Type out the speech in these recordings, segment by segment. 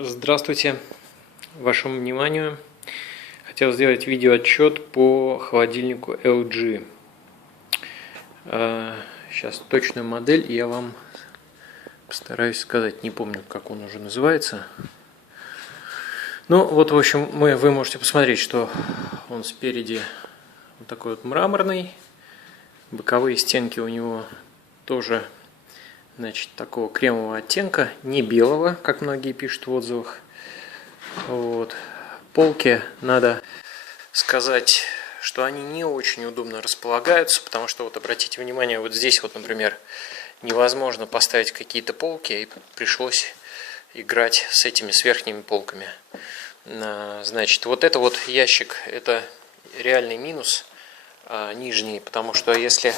Здравствуйте! Вашему вниманию хотел сделать видеоотчет по холодильнику LG. Сейчас точную модель я вам постараюсь сказать. Не помню, как он уже называется. Ну вот, в общем, вы можете посмотреть, что он спереди вот такой вот мраморный. Боковые стенки у него тоже, значит, такого кремового оттенка, не белого, как многие пишут в отзывах. Вот. Полки, надо сказать, что они не очень удобно располагаются, потому что, вот обратите внимание, вот здесь вот, например, невозможно поставить какие-то полки, и пришлось играть с верхними полками. Значит, вот это вот ящик, это реальный минус, нижний, потому что если,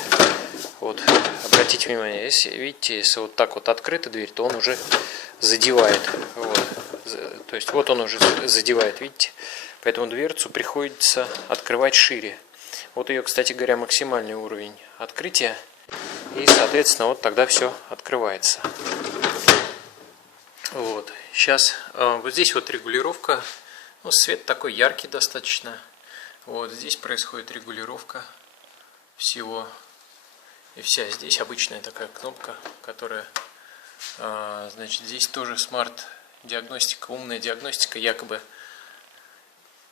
вот, обратите внимание, если, видите, если вот так вот открыта дверь, то он уже задевает, вот. То есть вот он уже задевает, видите? Поэтому дверцу приходится открывать шире. Вот ее, кстати говоря, максимальный уровень открытия. И, соответственно, вот тогда все открывается. Вот. Сейчас вот здесь вот регулировка. Ну, свет такой яркий достаточно. Вот здесь происходит регулировка всего. И вся. Здесь обычная такая кнопка, которая... Значит, здесь тоже смарт-диагностика, умная диагностика, якобы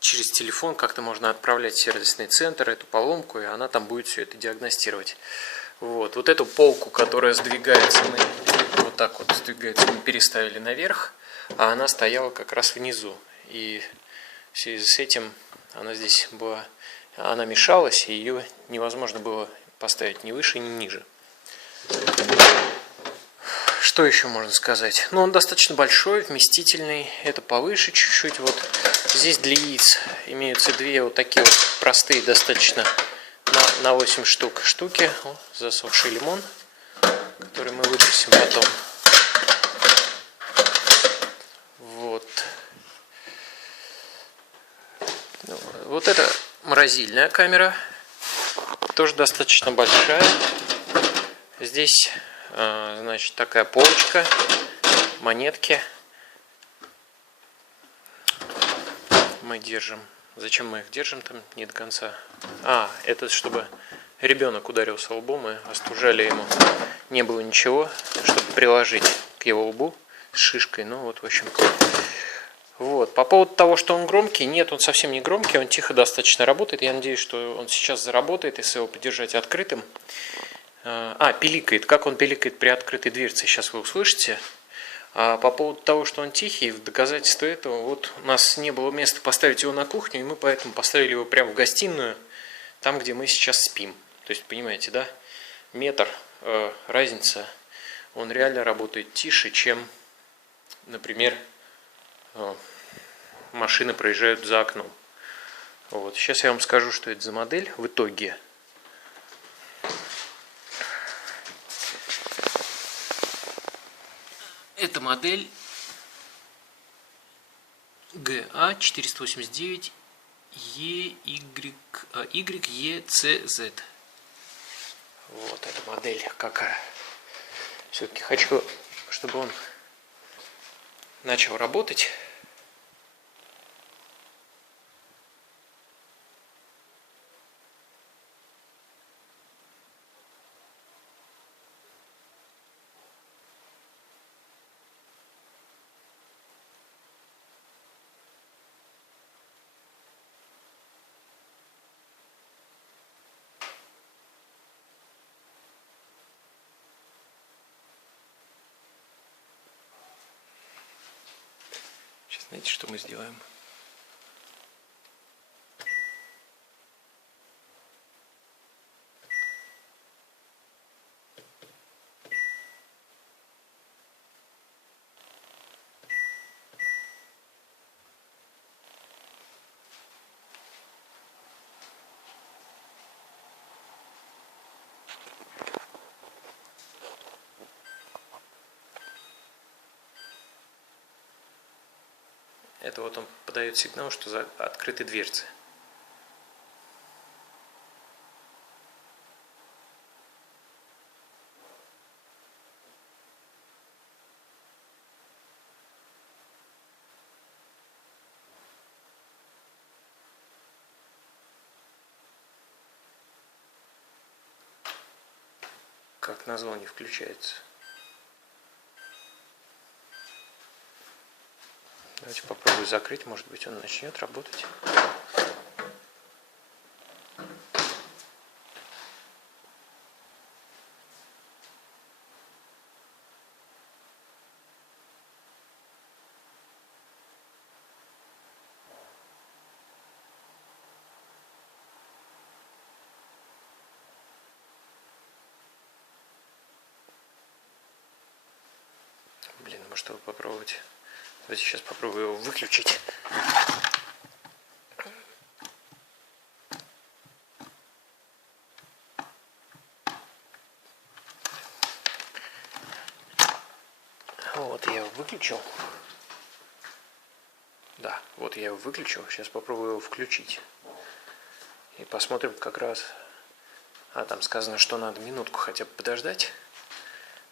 через телефон как-то можно отправлять в сервисный центр эту поломку, и она там будет все это диагностировать. Вот эту полку, которая сдвигается, мы вот так вот сдвигается, мы переставили наверх, а она стояла как раз внизу. И в связи с этим она здесь была, она мешалась, и ее невозможно было поставить ни выше, ни ниже. Что еще можно сказать? Ну, он достаточно большой, вместительный. Это повыше чуть-чуть. Вот здесь для яиц имеются две вот такие вот простые достаточно на 8 штук штуки. О, засохший лимон, который мы выбросим потом. Вот. Вот это морозильная камера. Тоже достаточно большая. Здесь... Значит, такая полочка, монетки мы держим. Зачем мы их держим там не до конца? Это чтобы ребенок ударился лбом и остужали ему. Не было ничего, чтобы приложить к его лбу с шишкой. Ну вот, в общем. Вот. По поводу того, что он громкий, нет, он совсем не громкий, он тихо достаточно работает. Я надеюсь, что он сейчас заработает, если его подержать открытым. Пиликает. Как он пиликает при открытой дверце, сейчас вы услышите. По поводу того, что он тихий, в доказательство этого, вот у нас не было места поставить его на кухню, и мы поэтому поставили его прямо в гостиную, там, где мы сейчас спим. То есть, понимаете, да? Метр, разница, он реально работает тише, чем, например, машины проезжают за окном. Вот. Сейчас я вам скажу, что это за модель в итоге. Это модель GA489 YECZ. Вот эта модель какая. Все-таки хочу, чтобы он начал работать. Сейчас знаете, что мы сделаем? Это вот он подает сигнал, что за открыты дверцы. как назло не включается. Давайте попробую закрыть, может быть он начнет работать. Блин, может его попробовать. Давайте сейчас попробую его выключить. Вот я его выключил. Да, вот я его выключил. Сейчас попробую его включить. И посмотрим как раз. А, там сказано, что надо минутку хотя бы подождать.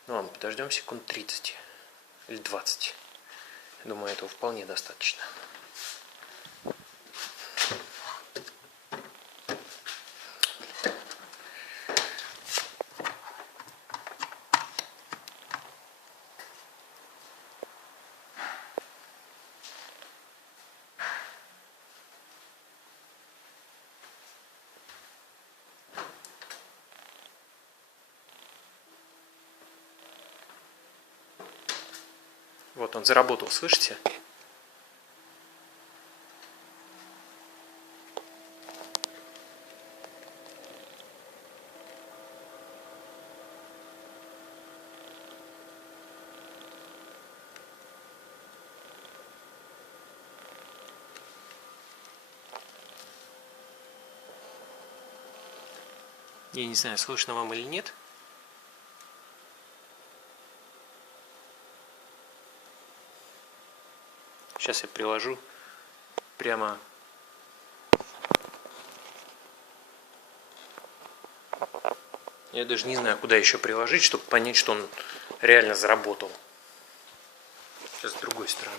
Ну ладно, подождем секунд 30 или 20. Думаю, этого вполне достаточно. Вот он заработал, слышите? Я не знаю, слышно вам или нет. Сейчас я приложу прямо. Я даже не знаю, куда еще приложить, чтобы понять, что он реально заработал. Сейчас с другой стороны.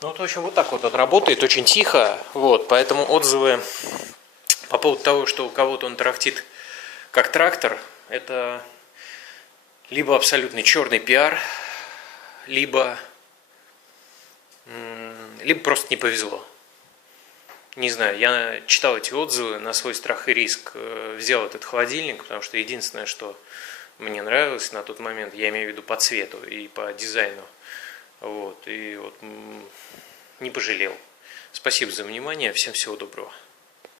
Ну вот, в общем, вот так вот он работает, очень тихо. Вот, поэтому отзывы по поводу того, что у кого-то он тарахтит как трактор, это либо абсолютный черный пиар, либо просто не повезло. Не знаю, я читал эти отзывы, на свой страх и риск взял этот холодильник, потому что единственное, что мне нравилось на тот момент, я имею в виду по цвету и по дизайну, вот, и вот не пожалел. Спасибо за внимание, всем всего доброго.